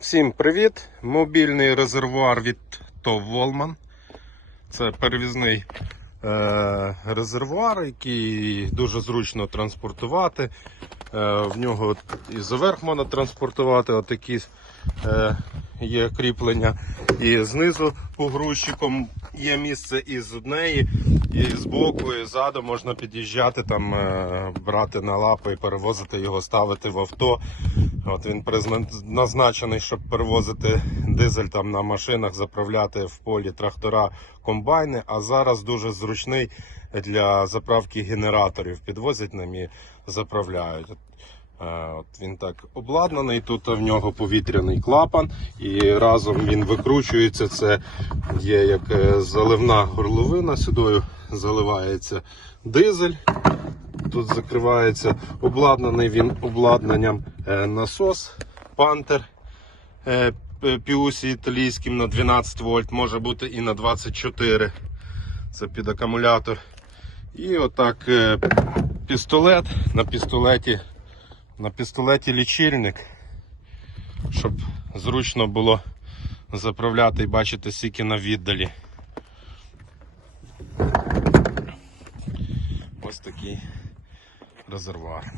Всім привіт! Мобільний резервуар від ТОВ Волман. Це перевізний е, резервуар, який дуже зручно транспортувати. Е, в нього і заверх можна транспортувати, отакі е, є кріплення. І знизу погрузчиком є місце і з однієї, і з боку, і ззаду можна під'їжджати, там, е, брати на лапи і перевозити його, ставити в авто. От він призначений, щоб перевозити дизель там на машинах, заправляти в полі трактора, комбайни. А зараз дуже зручний для заправки генераторів. Підвозять нам і заправляють. От, е, він так обладнаний. Тут в нього повітряний клапан, і разом він викручується. Це є як е, заливна горловина. Сюди заливається дизель. Тут закривається обладнаний він обладнанням е, насос Пантер е, піусі італійським на 12 вольт, може бути і на 24. Це під акумулятор. І отак е, пістолет на пістолеті. На пістолеті лічильник, щоб зручно було заправляти і бачити скільки на віддалі. Ось такий резервуар.